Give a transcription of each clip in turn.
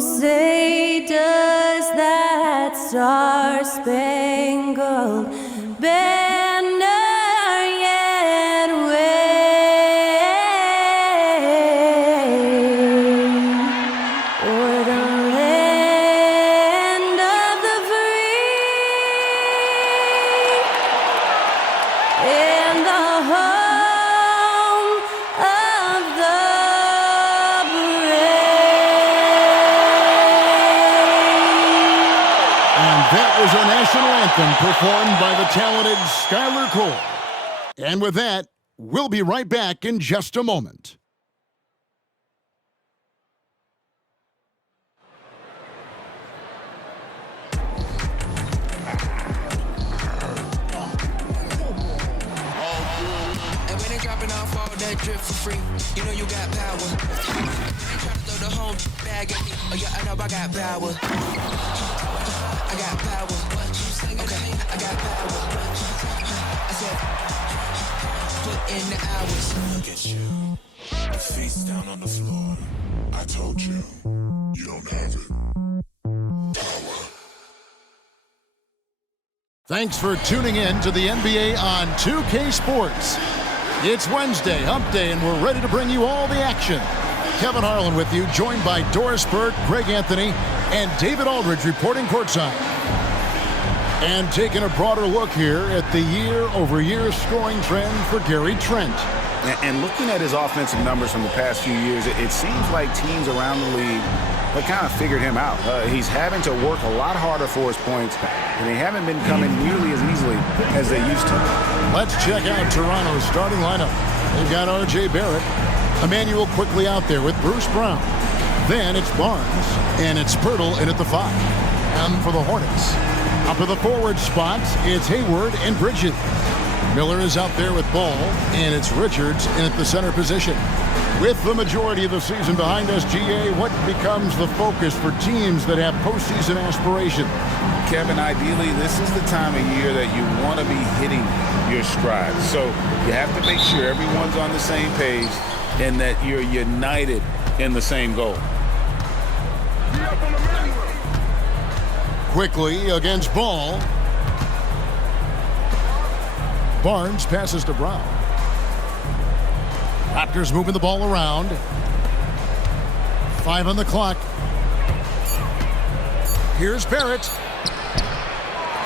say does that star-spangled banner yet wave o'er the land of the free and the home of the That was our national anthem performed by the talented Skylar Cole. And with that, we'll be right back in just a moment. And when they dropping off all that drip for free, you know you got power. They try to throw the whole bag at me. Oh yeah, I know I got power. I got power. Okay, I got power. I said, put in the hours. Look at you, face down on the floor. I told you, you don't have it. Power. Thanks for tuning in to the NBA on 2K Sports. It's Wednesday, Hump Day, and we're ready to bring you all the action. Kevin Harlan with you, joined by Doris Burke, Greg Anthony, and David Aldridge reporting courtside. And taking a broader look here at the year-over-year scoring trend for Gary Trent. And looking at his offensive numbers from the past few years, it seems like teams around the league have kind of figured him out. He's having to work a lot harder for his points, and they haven't been coming nearly as easily as they used to. Let's check out Toronto's starting lineup. They've got R.J. Barrett, Emmanuel quickly out there with Bruce Brown. Then it's Barnes, and it's Pirtle in at the 5. And for the Hornets, up to the forward spots, it's Hayward and Bridges. Miller is out there with Ball, and it's Richards in at the center position. With the majority of the season behind us, GA, what becomes the focus for teams that have postseason aspiration? Kevin, ideally, this is the time of year that you want to be hitting your stride. So you have to make sure everyone's on the same page and that you're united in the same goal. Quickly against Ball. Barnes passes to Brown. Raptors moving the ball around. 5 on the clock. Here's Barrett.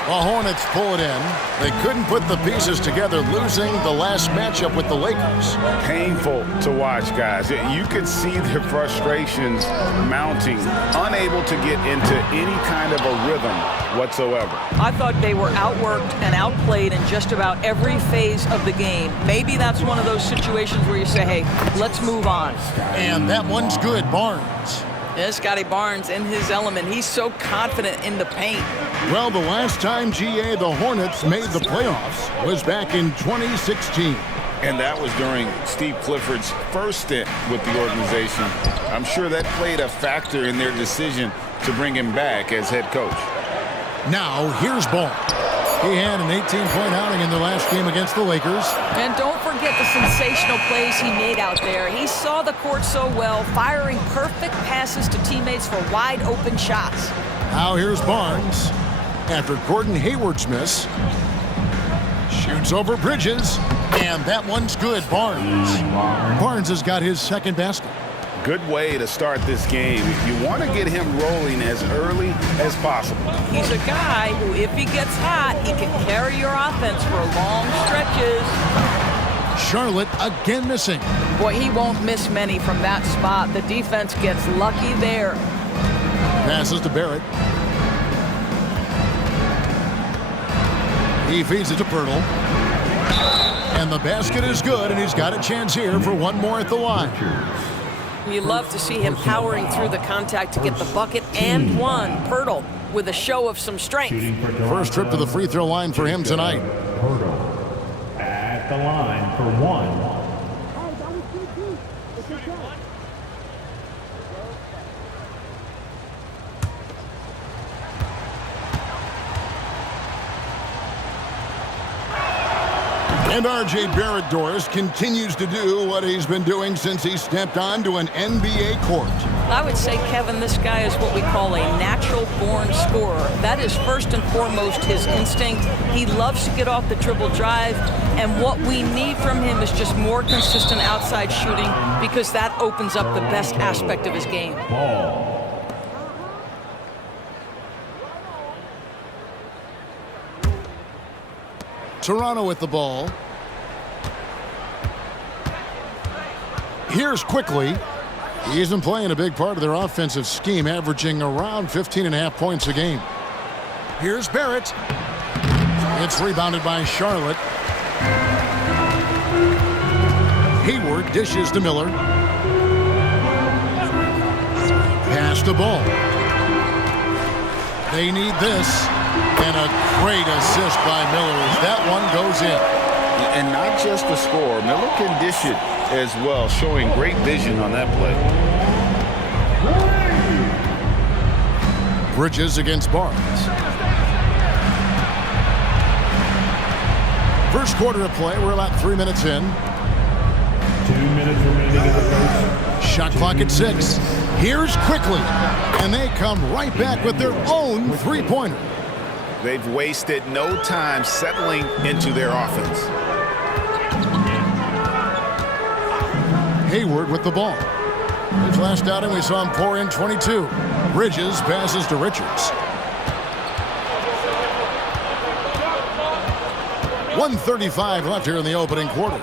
The Hornets pull it in. They couldn't put the pieces together, losing the last matchup with the Lakers. Painful to watch, guys. You could see the frustrations mounting, unable to get into any kind of a rhythm whatsoever. I thought they were outworked and outplayed in just about every phase of the game. Maybe that's one of those situations where you say, hey, let's move on. And that one's good, Barnes. Yeah, Scotty Barnes in his element. He's so confident in the paint. Well, the last time, GA, the Hornets made the playoffs was back in 2016. And that was during Steve Clifford's first stint with the organization. I'm sure that played a factor in their decision to bring him back as head coach. Now, here's Ball. He had an 18-point outing in their last game against the Lakers. And don't forget the sensational plays he made out there. He saw the court so well, firing perfect passes to teammates for wide-open shots. Now here's Barnes. After Gordon Hayward's miss. Shoots over Bridges. And that one's good, Barnes. Barnes has got his second basket. Good way to start this game. You want to get him rolling as early as possible. He's a guy who, if he gets hot, he can carry your offense for long stretches. Charlotte again missing. Boy, he won't miss many from that spot. The defense gets lucky there. Passes to Barrett. He feeds it to Pirtle. And the basket is good, and he's got a chance here for one more at the line. You love to see him powering through the contact to get the bucket and one. Pirtle with a show of some strength. First trip to the free throw line for him tonight. Pirtle at the line for one. And R.J. Barrett, Doris, continues to do what he's been doing since he stepped onto an NBA court. I would say, Kevin, this guy is what we call a natural-born scorer. That is first and foremost his instinct. He loves to get off the dribble drive, and what we need from him is just more consistent outside shooting, because that opens up the best aspect of his game. Ball. Toronto with the ball. Here's quickly. He isn't playing a big part of their offensive scheme, averaging around 15.5 points a game. Here's Barrett. It's rebounded by Charlotte. Hayward dishes to Miller. Pass the ball. They need this. And a great assist by Miller as that one goes in. And not just the score. Miller can dish it as well, showing great vision on that play. Bridges against Barnes. First quarter of play. We're about 3 minutes in. 2 minutes remaining in the first. Shot clock at 6. Here's quickly. And they come right back with their own three-pointer. They've wasted no time settling into their offense. Hayward with the ball. His last outing, we saw him pour in 22. Bridges passes to Richards. 1:35 left here in the opening quarter.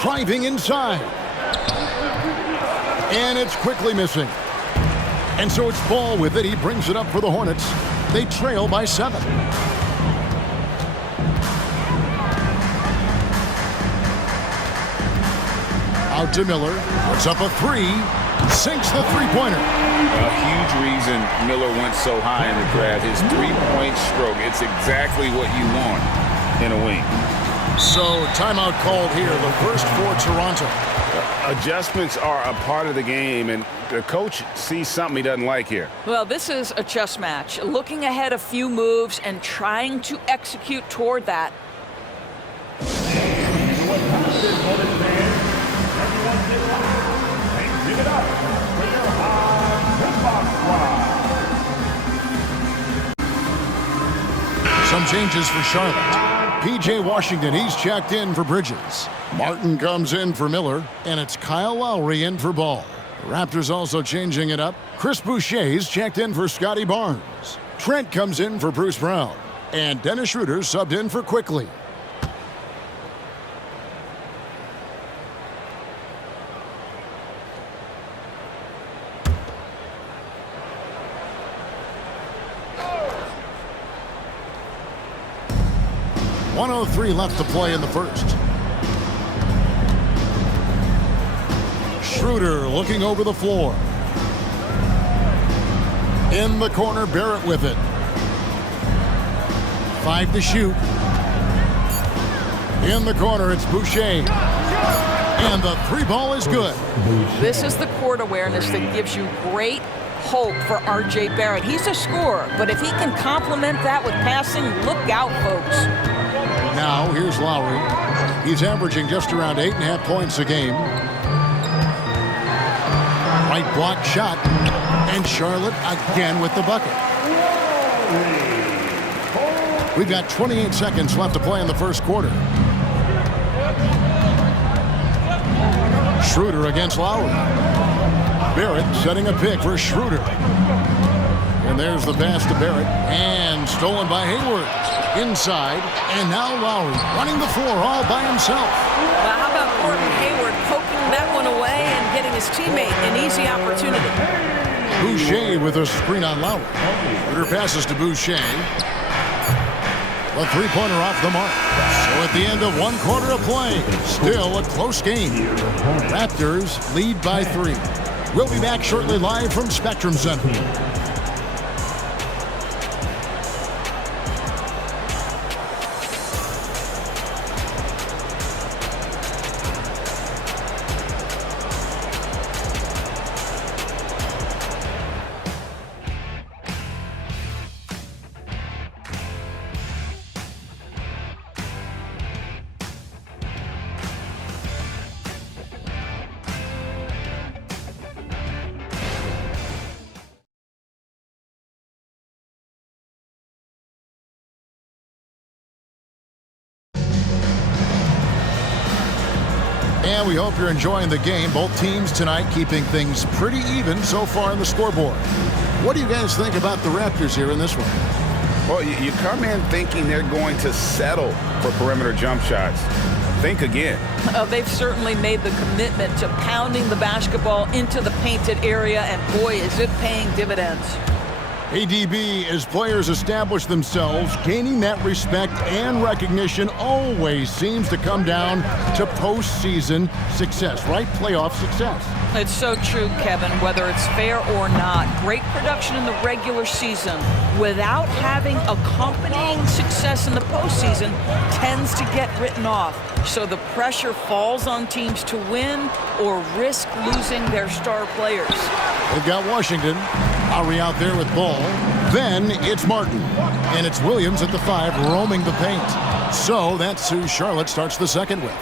Driving inside. And it's quickly missing. And so it's Ball with it. He brings it up for the Hornets. They trail by 7. Out to Miller. Puts up a 3. Sinks the three-pointer. A huge reason Miller went so high in the draft. His three-point stroke. It's exactly what you want in a wing. So timeout called here. The first for Toronto. Adjustments are a part of the game, and the coach sees something he doesn't like here. Well, this is a chess match. Looking ahead a few moves and trying to execute toward that. Some changes for Charlotte. P.J. Washington, he's checked in for Bridges. Martin comes in for Miller, and it's Kyle Lowry in for Ball. The Raptors also changing it up. Chris Boucher's checked in for Scotty Barnes. Trent comes in for Bruce Brown. And Dennis Schroeder subbed in for Quickly. .103 left to play in the first. Schroeder looking over the floor. In the corner, Barrett with it. 5 to shoot. In the corner, it's Boucher. And the three ball is good. This is the court awareness that gives you great hope for R.J. Barrett. He's a scorer, but if he can complement that with passing, look out, folks. Now, here's Lowry. He's averaging just around 8.5 points a game. Right block shot. And Charlotte again with the bucket. We've got 28 seconds left to play in the first quarter. Schroeder against Lowry. Barrett setting a pick for Schroeder. And there's the pass to Barrett. And stolen by Hayward. Inside. And now Lowry running the floor all by himself. Well, how about Gordon Hayward poking that one away and getting his teammate an easy opportunity? Boucher with a screen on Lowry. Schroeder passes to Boucher. A three-pointer off the mark. So at the end of one quarter of play, still a close game. Raptors lead by 3. We'll be back shortly live from Spectrum Center. Yeah, we hope you're enjoying the game. Both teams tonight keeping things pretty even so far on the scoreboard. What do you guys think about the Raptors here in this one? Well, you come in thinking they're going to settle for perimeter jump shots. Think again. They've certainly made the commitment to pounding the basketball into the painted area, and boy, is it paying dividends. ADB, as players establish themselves, gaining that respect and recognition always seems to come down to postseason success, right? Playoff success. It's so true, Kevin, whether it's fair or not. Great production in the regular season without having accompanying success in the postseason tends to get written off. So the pressure falls on teams to win or risk losing their star players. They've got Washington. Lowry out there with ball. Then it's Martin. And it's Williams at the 5 roaming the paint. So that's who Charlotte starts the second with.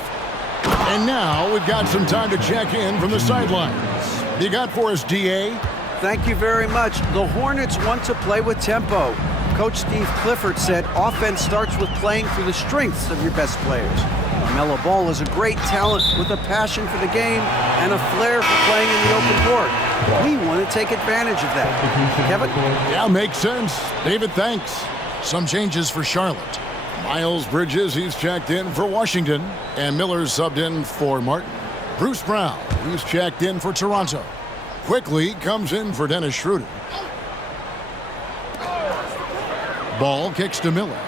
And now we've got some time to check in from the sidelines. You got for us, DA? Thank you very much. The Hornets want to play with tempo. Coach Steve Clifford said offense starts with playing through the strengths of your best players. LaMelo Ball is a great talent with a passion for the game and a flair for playing in the open court. We want to take advantage of that. Kevin? Yeah, makes sense. David, thanks. Some changes for Charlotte. Miles Bridges, he's checked in for Washington. And Miller's subbed in for Martin. Bruce Brown, he's checked in for Toronto. Quickly comes in for Dennis Schroeder. Ball kicks to Miller.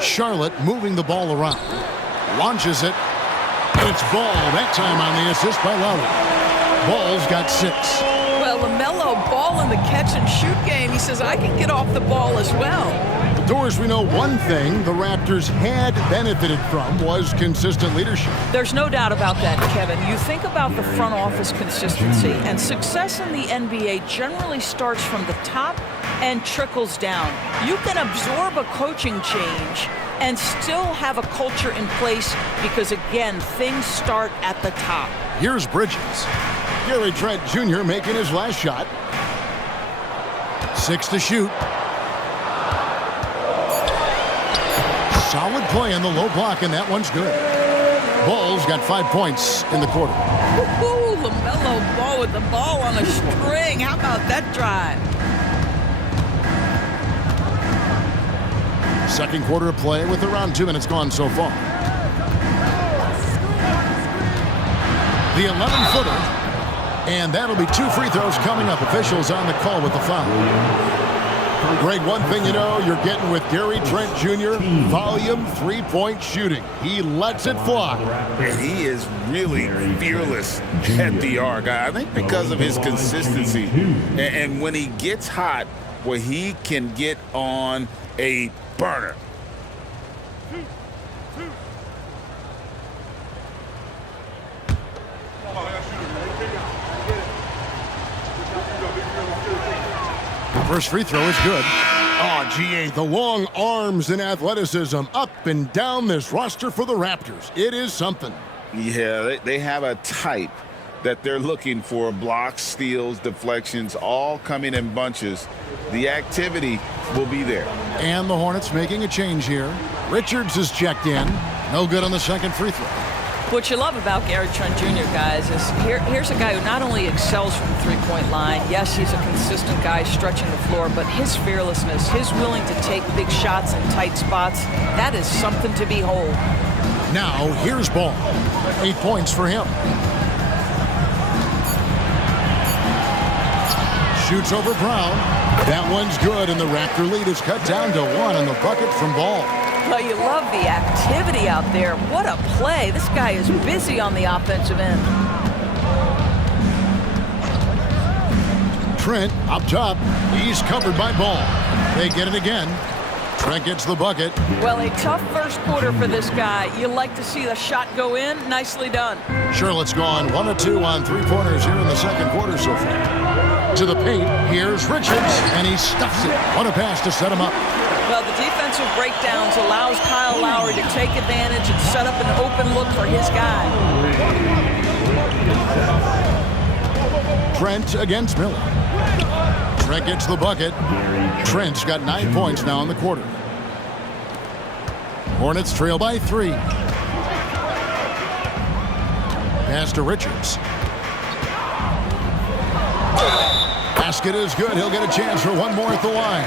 Charlotte moving the ball around. Launches it. And it's Ball, that time on the assist by Lowry. Ball's got 6. Well, LaMelo Ball in the catch-and-shoot game, he says, I can get off the ball as well. The Doors, we know one thing the Raptors had benefited from was consistent leadership. There's no doubt about that, Kevin. You think about the front office consistency, and success in the NBA generally starts from the top and trickles down. You can absorb a coaching change and still have a culture in place because, again, things start at the top. Here's Bridges. Gary Trent Jr. making his last shot. 6 to shoot. Solid play in the low block, and that one's good. Ball's got 5 points in the quarter. Ooh, LaMelo Ball with the ball on a string. How about that drive? Second quarter of play with around 2 minutes gone so far. The 11-footer. And that'll be 2 free throws coming up. Officials on the call with the foul. Greg, one thing you know, you're getting with Gary Trent Jr., volume 3-point shooting. He lets it fly. He is really fearless at the arc. I think because of his consistency. And when he gets hot, where he can get on a burner. First free throw is good. Oh, GA, the long arms and athleticism up and down this roster for the Raptors. It is something. Yeah, they have a type that they're looking for. Blocks, steals, deflections, all coming in bunches. The activity will be there. And the Hornets making a change here. Richards is checked in. No good on the second free throw. What you love about Gary Trent Jr., guys, is here's a guy who not only excels from the three-point line, yes, he's a consistent guy stretching the floor, but his fearlessness, his willing to take big shots in tight spots, that is something to behold. Now, here's Ball. 8 points for him. Shoots over Brown. That one's good, and the Raptor lead is cut down to 1 on the bucket from Ball. Well, you love the activity out there. What a play. This guy is busy on the offensive end. Trent up top. He's covered by Ball. They get it again. Trent gets the bucket. Well, a tough first quarter for this guy. You like to see the shot go in. Nicely done. Charlotte's gone 1 of 2 on three-pointers here in the second quarter so far. To the paint, here's Richards, and he stuffs it. What a pass to set him up. Well, the defensive breakdowns allows Kyle Lowry to take advantage and set up an open look for his guy. Trent against Miller. Trent gets the bucket. Trent's got 9 points now in the quarter. Hornets trail by 3. Pass to Richards. Basket is good. He'll get a chance for one more at the line.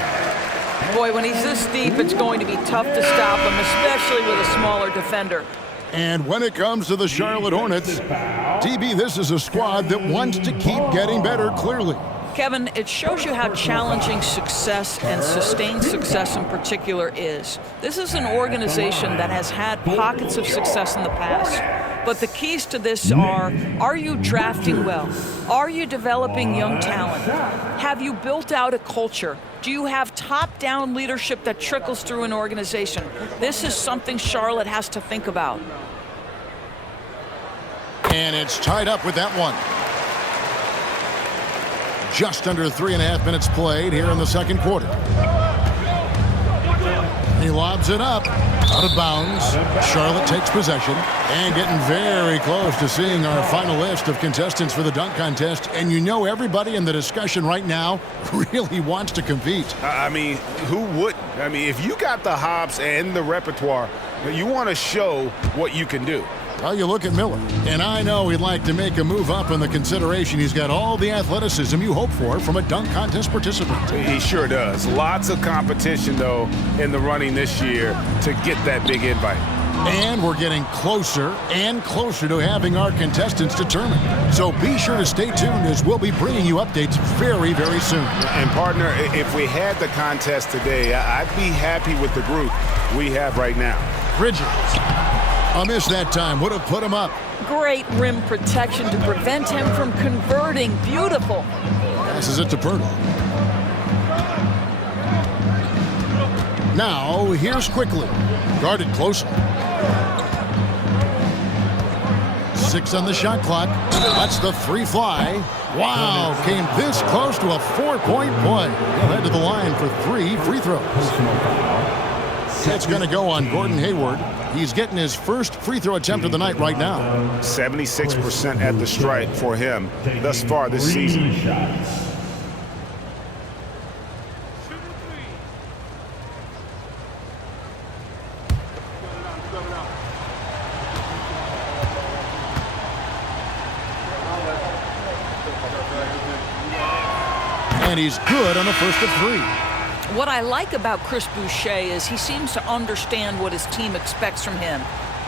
Boy, when he's this deep, it's going to be tough to stop him, especially with a smaller defender. And when it comes to the Charlotte Hornets, TB, this is a squad that wants to keep getting better, clearly. Kevin, it shows you how challenging success and sustained success in particular is. This is an organization that has had pockets of success in the past. But the keys to this are you drafting well? Are you developing young talent? Have you built out a culture? Do you have top-down leadership that trickles through an organization? This is something Charlotte has to think about. And it's tied up with that one. Just under 3.5 minutes played here in the second quarter. He lobs it up, out of bounds. Charlotte takes possession and getting very close to seeing our final list of contestants for the dunk contest. And you know everybody in the discussion right now really wants to compete. I mean, who wouldn't? I mean, if you got the hops and the repertoire, you want to show what you can do. Well, you look at Miller, and I know he'd like to make a move up in the consideration. He's got all the athleticism you hope for from a dunk contest participant. He sure does. Lots of competition, though, in the running this year to get that big invite. And we're getting closer and closer to having our contestants determined. So be sure to stay tuned as we'll be bringing you updates very, very soon. And, partner, if we had the contest today, I'd be happy with the group we have right now. Bridges. A miss that time would have put him up. Great rim protection to prevent him from converting. Beautiful. Passes it to Pirtle. Now, here's Quickly. Guarded closely. 6 on the shot clock. That's the 3 fly. Wow, came this close to a 4-point play. He'll head to the line for 3 free throws. That's going to go on Gordon Hayward. He's getting his first free throw attempt of the night right now. 76% at the stripe for him thus far this season. And he's good on the first of 3. What I like about Chris Boucher is he seems to understand what his team expects from him.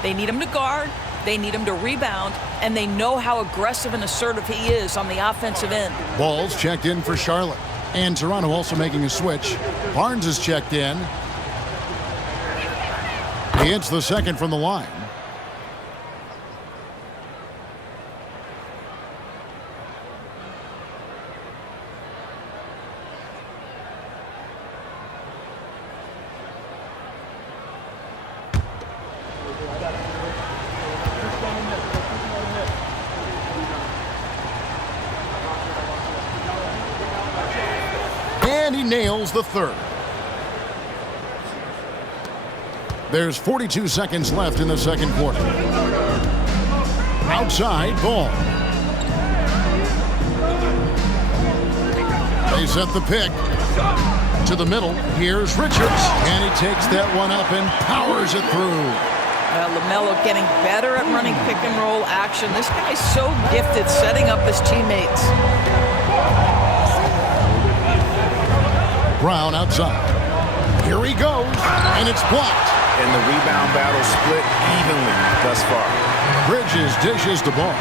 They need him to guard, they need him to rebound, and they know how aggressive and assertive he is on the offensive end. Ball's checked in for Charlotte. And Toronto also making a switch. Barnes is checked in. He hits the second from the line. And he nails the third. There's 42 seconds left in the second quarter. Outside ball. They set the pick to the middle. Here's Richards, and he takes that one up and powers it through. LaMelo getting better at running pick and roll action. This guy's so gifted setting up his teammates. Brown outside. Here he goes, and it's blocked. And the rebound battle split evenly thus far. Bridges dishes the ball.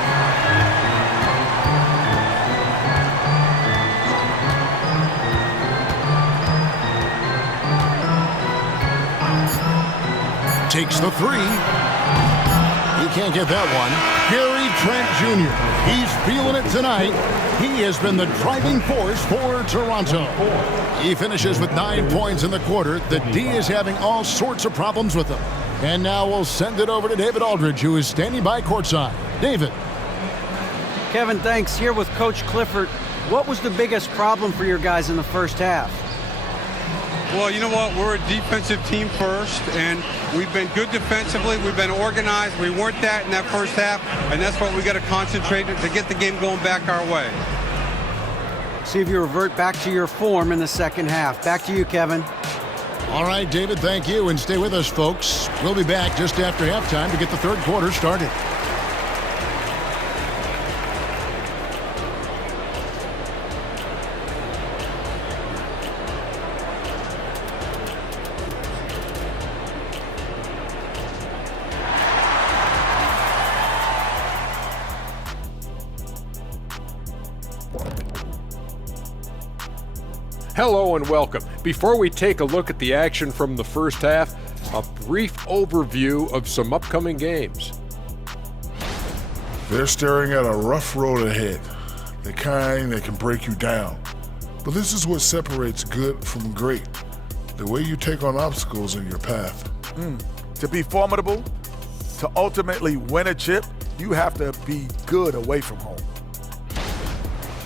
Takes the 3. He can't get that one. Gary Trent Jr. He's feeling it tonight. He has been the driving force for Toronto. He finishes with 9 points in the quarter. The D is having all sorts of problems with him. And now we'll send it over to David Aldridge, who is standing by courtside. David. Kevin, thanks. Here with Coach Clifford. What was the biggest problem for your guys in the first half? Well, you know what? We're a defensive team first, and we've been good defensively. We've been organized. We weren't that in that first half, and that's what we got to concentrate on to get the game going back our way. See if you revert back to your form in the second half. Back to you, Kevin. All right, David, thank you, and stay with us, folks. We'll be back just after halftime to get the third quarter started. Hello and welcome. Before we take a look at the action from the first half, a brief overview of some upcoming games. They're staring at a rough road ahead, the kind that can break you down. But this is what separates good from great, the way you take on obstacles in your path. To be formidable, to ultimately win a chip, you have to be good away from home.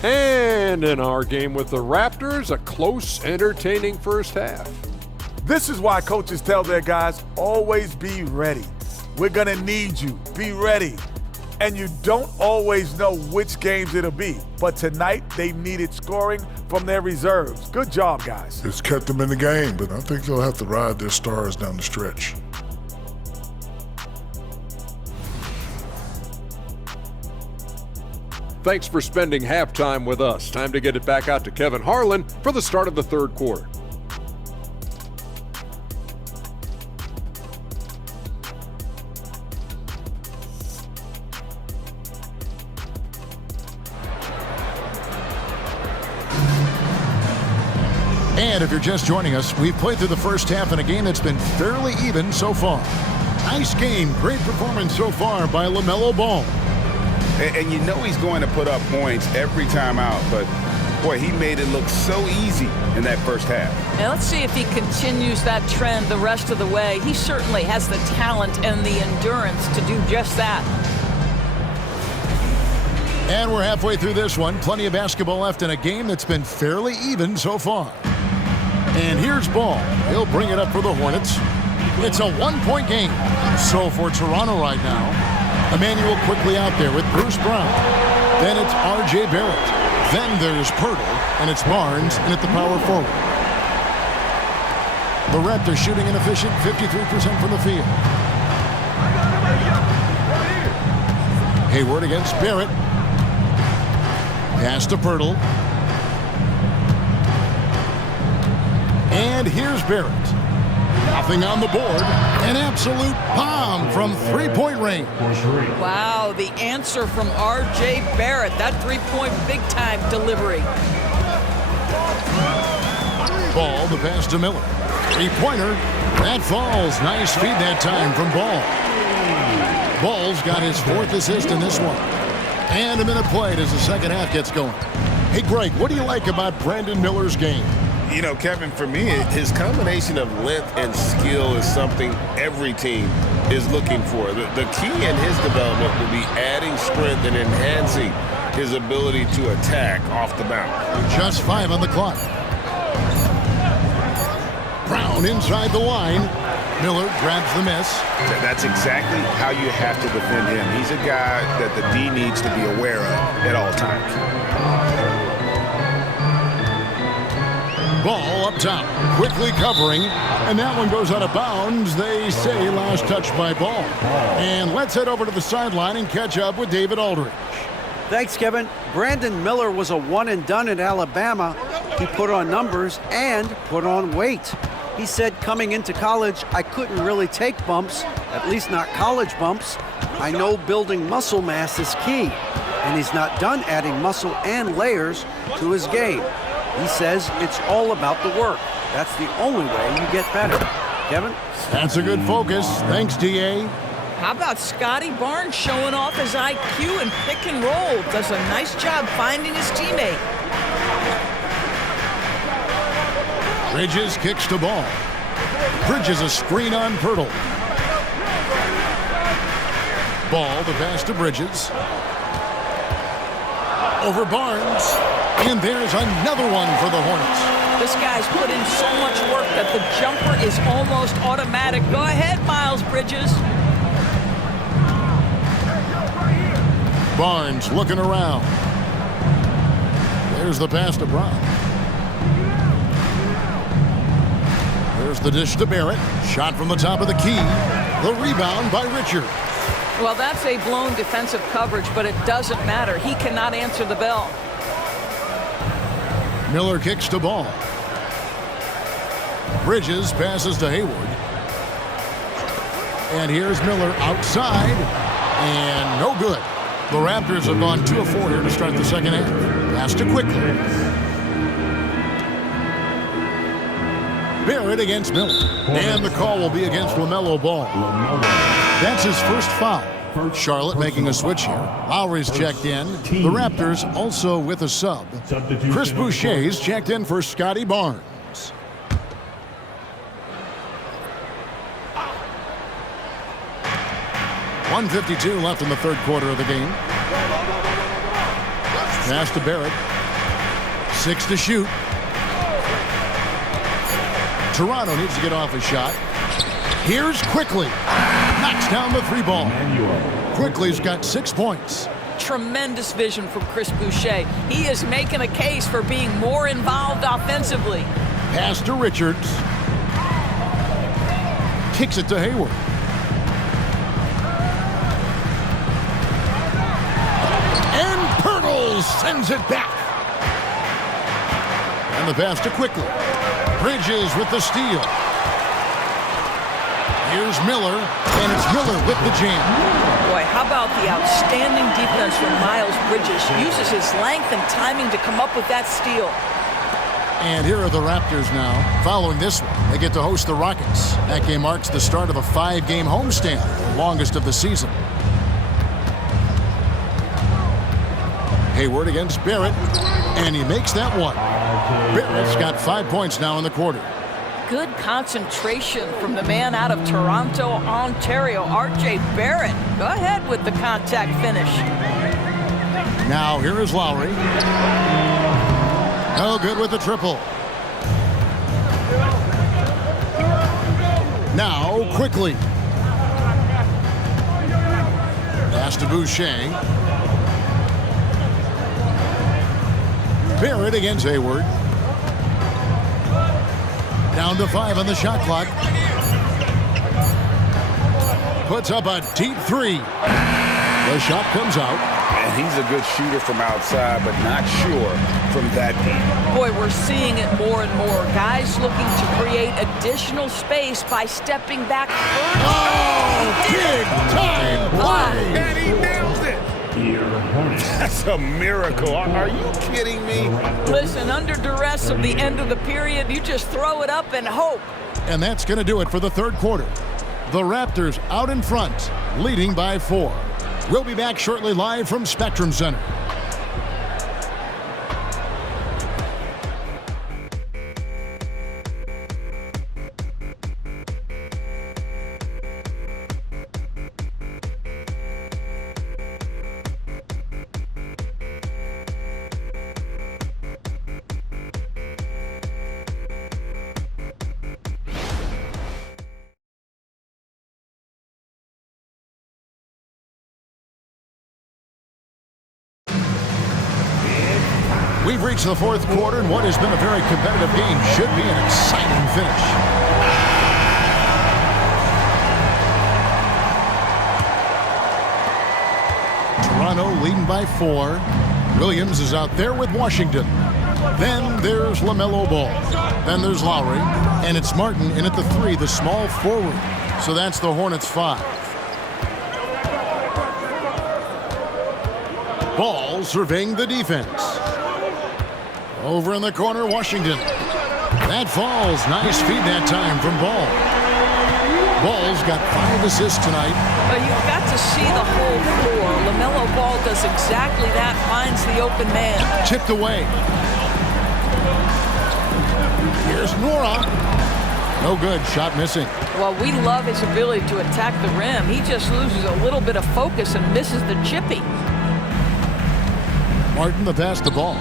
And in our game with the Raptors, a close, entertaining first half. This is why coaches tell their guys, always be ready. We're gonna need you, be ready. And you don't always know which games it'll be, but tonight they needed scoring from their reserves. Good job, guys. It's kept them in the game, but I think they'll have to ride their stars down the stretch. Thanks for spending halftime with us. Time to get it back out to Kevin Harlan for the start of the third quarter. And if you're just joining us, we've played through the first half in a game that's been fairly even so far. Nice game, great performance so far by LaMelo Ball. And you know he's going to put up points every time out, but boy, he made it look so easy in that first half. Now let's see if he continues that trend the rest of the way. He certainly has the talent and the endurance to do just that. And we're halfway through this one. Plenty of basketball left in a game that's been fairly even so far. And here's Ball. He'll bring it up for the Hornets. It's a one-point game. So for Toronto right now, Emmanuel quickly out there with Bruce Brown. Then it's R.J. Barrett. Then there's Pirtle, and it's Barnes, and at the power forward. The Raptors shooting an efficient 53% from the field. Hayward against Barrett. Pass to Pirtle. And here's Barrett. Nothing on the board. An absolute bomb from three-point range. Wow, the answer from R.J. Barrett. That three-point big-time delivery. Ball, the pass to Miller. Three-pointer. That falls. Nice feed that time from Ball. Ball's got his fourth assist in this one. And a minute played as the second half gets going. Hey, Greg, what do you like about Brandon Miller's game? You know, Kevin, for me, his combination of length and skill is something every team is looking for. The key in his development will be adding strength and enhancing his ability to attack off the bounce. Just 5 on the clock. Brown inside the line. Miller grabs the miss. That's exactly how you have to defend him. He's a guy that the D needs to be aware of at all times. Ball up top, quickly covering, and that one goes out of bounds. They say last touch by Ball. And let's head over to the sideline and catch up with David Aldridge. Thanks, Kevin. Brandon Miller was a one-and-done at Alabama. He put on numbers and put on weight. He said coming into college, I couldn't really take bumps, at least not college bumps. I know building muscle mass is key, and he's not done adding muscle and layers to his game. He says it's all about the work. That's the only way you get better. Kevin? That's a good focus. Thanks, D.A. How about Scotty Barnes showing off his IQ and pick and roll? Does a nice job finding his teammate. Bridges kicks to Ball. Bridges a screen on Pirtle. Ball, the pass to Bridges. Over Barnes. And there's another one for the Hornets. This guy's put in so much work that the jumper is almost automatic. Go ahead, Miles Bridges. Barnes looking around. There's the pass to Brown. There's the dish to Barrett. Shot from the top of the key. The rebound by Richard. Well, that's a blown defensive coverage, but it doesn't matter. He cannot answer the bell. Miller kicks to Ball. Bridges passes to Hayward. And here's Miller outside. And no good. The Raptors have gone 2 of 4 here to start the second half. Pass to quickly. Barrett against Miller. And the call will be against LaMelo Ball. That's his first foul. Charlotte making a switch here. Lowry's checked in. The Raptors also with a sub. Chris Boucher's checked in for Scotty Barnes. .152 left in the third quarter of the game. Pass to Barrett. 6 to shoot. Toronto needs to get off a shot. Here's Quickly. Knocks down the 3 ball. Quickly's got 6 points. Tremendous vision from Chris Boucher. He is making a case for being more involved offensively. Pass to Richards. Kicks it to Hayward. And Pirtle sends it back. And the pass to Quickly. Bridges with the steal. Here's Miller, and it's Miller with the jam. Boy, how about the outstanding defense from Miles Bridges? Uses his length and timing to come up with that steal. And here are the Raptors now. Following this one, they get to host the Rockets. That game marks the start of a 5-game homestand, the longest of the season. Hayward against Barrett, and he makes that one. Barrett's got 5 points now in the quarter. Good concentration from the man out of Toronto, Ontario, R.J. Barrett. Go ahead with the contact finish. Now here is Lowry. No good with the triple. Now Quickly. Pass to Boucher. Barrett against Hayward. Down to 5 on the shot clock. Puts up a deep 3. The shot comes out. And he's a good shooter from outside, but not sure from that deep. Boy, we're seeing it more and more. Guys looking to create additional space by stepping back further. Oh, big time play. And he nails it. That's a miracle. Are you kidding me? Listen, under duress of the end of the period, you just throw it up and hope. And that's going to do it for the third quarter. The Raptors out in front, leading by 4. We'll be back shortly live from Spectrum Center. We've reached the fourth quarter, and what has been a very competitive game should be an exciting finish. Toronto leading by 4. Williams is out there with Washington. Then there's LaMelo Ball. Then there's Lowry. And it's Martin in at the 3, the small forward. So that's the Hornets 5. Ball surveying the defense. Over in the corner, Washington. That falls. Nice feed that time from Ball. Ball's got 5 assists tonight. But you've got to see the whole floor. LaMelo Ball does exactly that, finds the open man. Chipped away. Here's Nora. No good. Shot missing. Well, we love his ability to attack the rim. He just loses a little bit of focus and misses the chippy. Martin the pass the ball.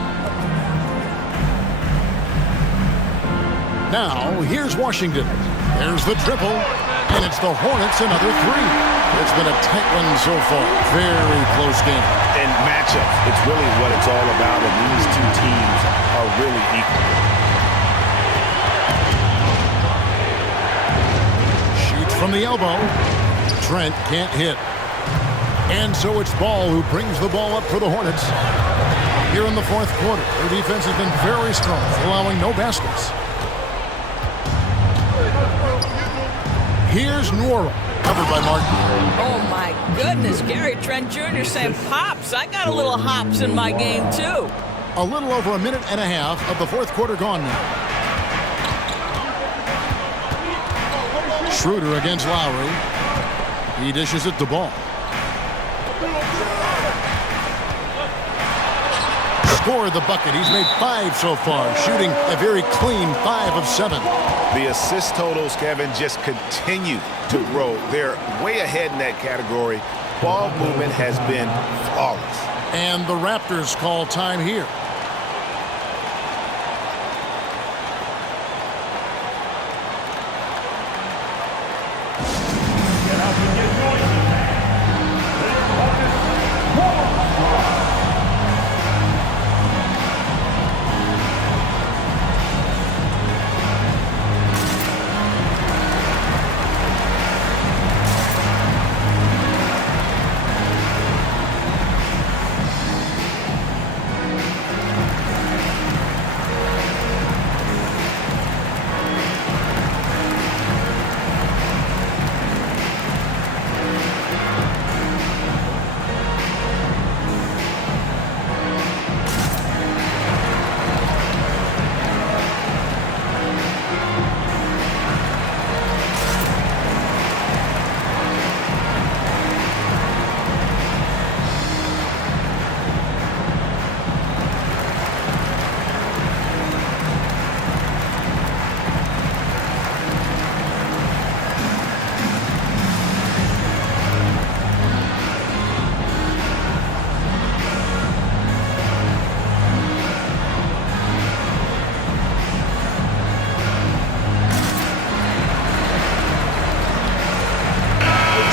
Now, here's Washington. There's the triple, and it's the Hornets another 3. It's been a tight one so far. Very close game. And matchups, it's really what it's all about, and these two teams are really equal. Shoots from the elbow. Trent can't hit. And so it's Ball who brings the ball up for the Hornets. Here in the fourth quarter, their defense has been very strong, allowing no baskets. Here's Nora, covered by Martin. Oh, my goodness. Gary Trent Jr. saying, Pops, I got a little hops in my game, too. A little over a minute and a half of the fourth quarter gone now. Schroeder against Lowry. He dishes it to Ball. Scored the bucket. He's made 5 so far, shooting a very clean 5 of 7. The assist totals, Kevin, just continue to grow. They're way ahead in that category. Ball movement has been flawless. And the Raptors call time here.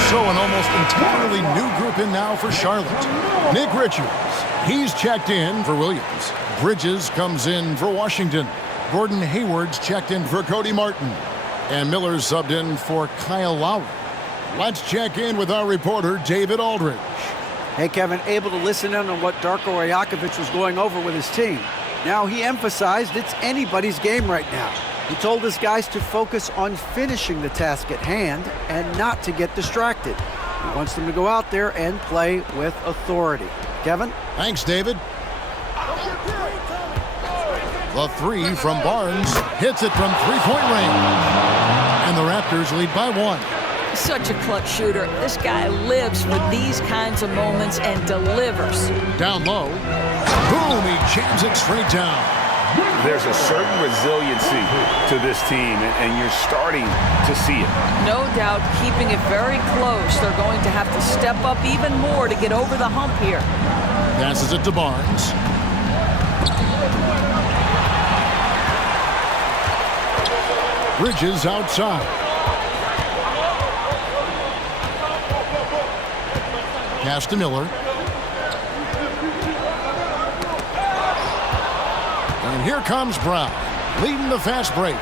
So an almost entirely new group in now for Charlotte. Nick Richards, he's checked in for Williams. Bridges comes in for Washington. Gordon Hayward's checked in for Cody Martin. And Miller's subbed in for Kyle Lowry. Let's check in with our reporter, David Aldridge. Hey, Kevin, able to listen in on what Darko Rajakovic was going over with his team. Now, he emphasized it's anybody's game right now. He told his guys to focus on finishing the task at hand and not to get distracted. He wants them to go out there and play with authority. Kevin? Thanks, David. The 3 from Barnes hits it from three-point range. And the Raptors lead by 1. Such a clutch shooter. This guy lives for these kinds of moments and delivers. Down low. Boom, he jams it straight down. There's a certain resiliency to this team, and you're starting to see it. No doubt, keeping it very close. They're going to have to step up even more to get over the hump here. Passes it to Barnes. Bridges outside. Pass to Miller. And here comes Brown, leading the fast break.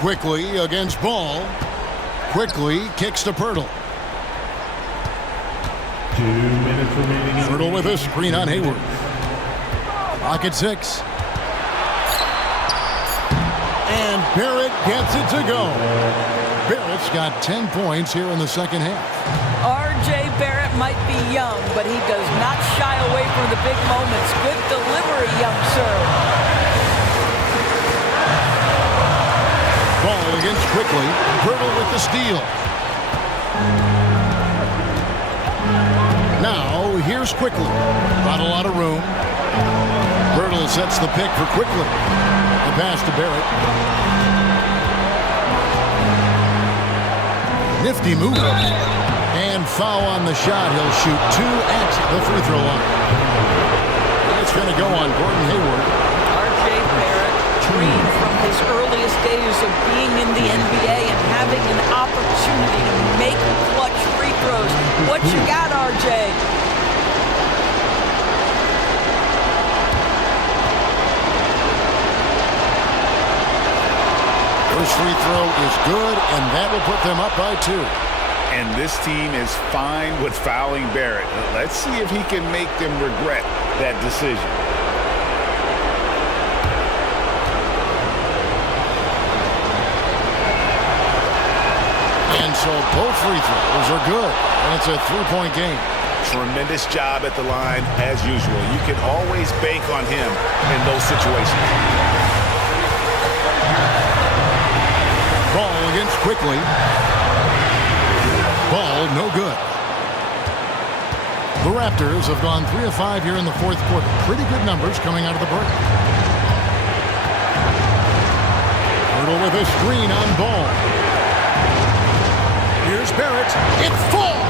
Quickly against Ball. Quickly kicks to Pirtle. 2 minutes remaining. Pirtle with a screen on Hayward. Pocket 6. And Barrett gets it to go. Barrett's got 10 points here in the second half. R.J. Barrett might be young, but he does not shy away from the big moments. Good delivery, young sir. Ball against Quickly. Pirtle with the steal. Now, here's Quickly. Not a lot of room. Pirtle sets the pick for Quickly. The pass to Barrett. Nifty move. And foul on the shot. He'll shoot 2 at the free throw line. It's going to go on Gordon Hayward. R.J. Barrett dreamed from his earliest days of being in the NBA and having an opportunity to make clutch free throws. What you got, R.J.? First free throw is good, and that will put them up by 2. And this team is fine with fouling Barrett. Let's see if he can make them regret that decision. And so both free throws are good, and it's a 3-point game. tremendous job at the line as usual. You can always bank on him in those situations. Ball against quickly. Ball no good. The Raptors have gone 3 of 5 here in the fourth quarter. Pretty good numbers coming out of the break. Hurdle with a screen on Ball. Here's Barrett. It falls!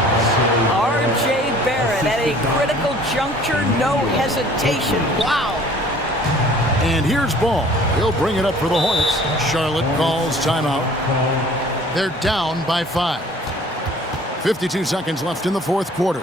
R.J. Barrett at a critical juncture, no hesitation. Wow. And here's Ball. He'll bring it up for the Hornets. Charlotte calls timeout. They're down by 5. 52 seconds left in the fourth quarter.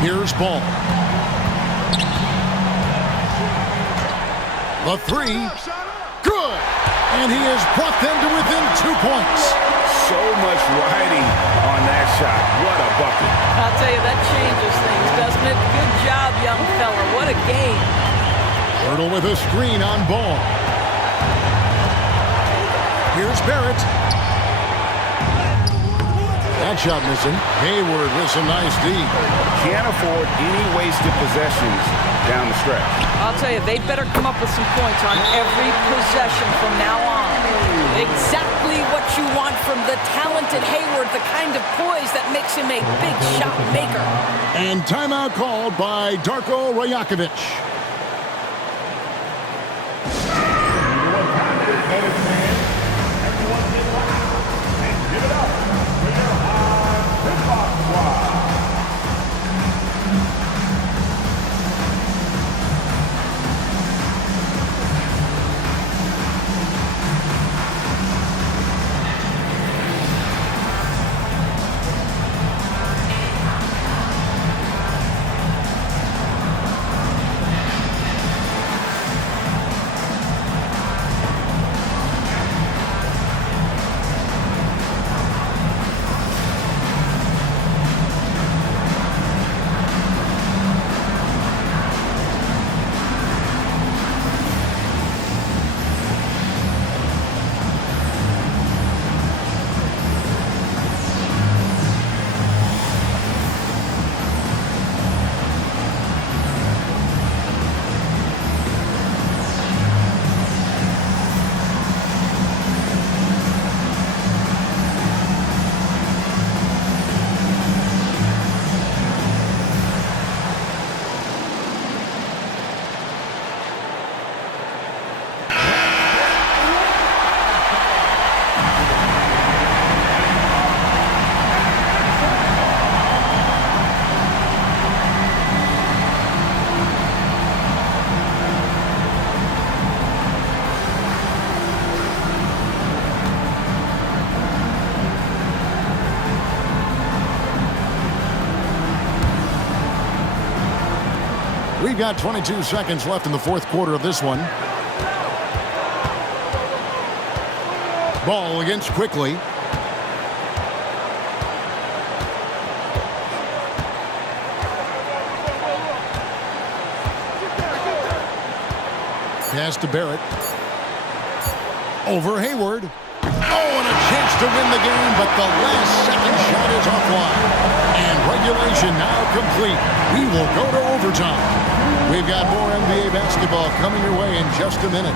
Here's Ball. The three. Good. And he has brought them to within 2 points. So much riding on that shot. What a bucket. I'll tell you, that changes things, doesn't it? Good job, young fella. What a game. Hurdle with a screen on Ball. Here's Barrett. That shot missing. Hayward with some nice D. Can't afford any wasted possessions down the stretch. I'll tell you, they better come up with some points on every possession from now on. Exactly what you want from the talented Hayward, the kind of poise that makes him a big shot maker. And timeout called by Darko Rajakovic. We've got 22 seconds left in the fourth quarter of this one. Ball against Quickly. Pass to Barrett. Over Hayward. Oh, and a chance to win the game, but the last second shot is offline. And regulation now complete. We will go to overtime. We've got more NBA basketball coming your way in just a minute.